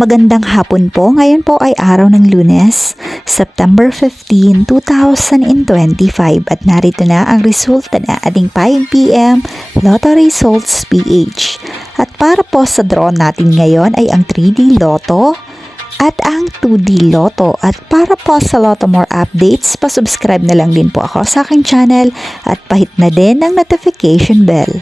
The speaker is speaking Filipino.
Magandang hapon po. Ngayon po ay araw ng Lunes, September 15, 2025 at narito na ang resulta na ating 5 p.m. Lotto Results PH. At para po sa draw natin ngayon ay ang 3D Lotto at ang 2D Lotto. At para po sa Lotto More updates, pa-subscribe na lang din po ako sa aking channel at pahit na din ng notification bell.